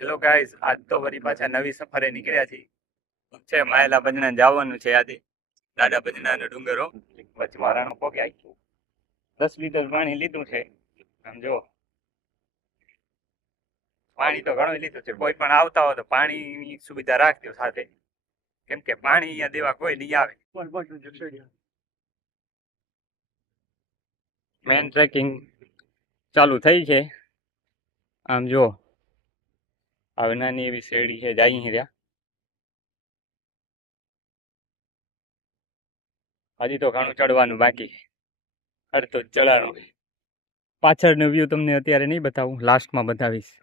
Hello guys, આજ તો વળી પાછા નવી સફરે નીકળ્યા છે માયલા ભજના જવાનું છે આજે. દાદા ભજનાનો ડુંગરો પછી વારાણો પોગ્યા. 10 લીટર પાણી લીધું છે. આમ જો પાણી તો ઘણું લીધું છે. કોઈ પણ આવતા હોય તો પાણીની સુવિધા રાખજો સાથે, કેમ કે પાણી અહીંયા દેવા કોઈ નહીં આવે. મેન ટ્રેકિંગ ચાલુ થઈ છે. આમ જો હવે નાની એવી શેરડી છે, જાય રહ્યા. હજી તો ઘણું ચડવાનું બાકી છે. અડધો જ ચડાનો. પાછળનો વ્યૂ તમને અત્યારે નહીં બતાવું, લાસ્ટમાં બતાવીશ.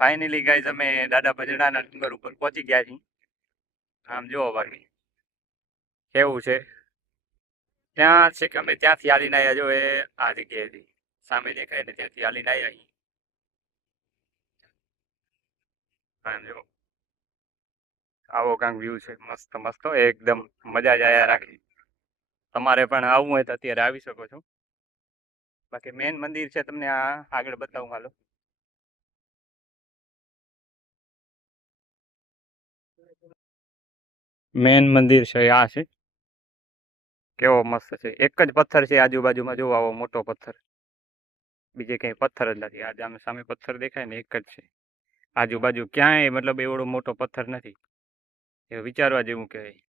ફાઇનલી ગાઈઝ અમે દાદા ભજનાના ડુંગર ઉપર પહોંચી ગયા છીએ. આમ જોવો બાકી કેવું છે. ત્યાં છે કે અમે ત્યાંથી હાલીને આવ્યા. જો એ આ જગ્યાએથી સામે દેખાય ને ત્યાંથી હાલીને આવ્યા. આમ જો આવો કાંક વ્યૂ છે, મસ્ત મસ્ત એકદમ મજા જ આયા રાખી. તમારે પણ આવવું હોય તો અત્યારે આવી શકો છો. બાકી મેન મંદિર છે, તમને આ આગળ બતાવું હાલો. મેન મંદિર છે આ છે. કેવો મસ્ત છે. એક જ પથ્થર છે આજુબાજુમાં, જો આવો મોટો પથ્થર. બીજે કઈ પથ્થર જ નથી. આજે આમે સામે પથ્થર દેખાય ને એક જ છે. આજુબાજુ ક્યાંય મતલબ એવડો મોટો પથ્થર નથી. એ વિચારવા જેવું કહેવાય.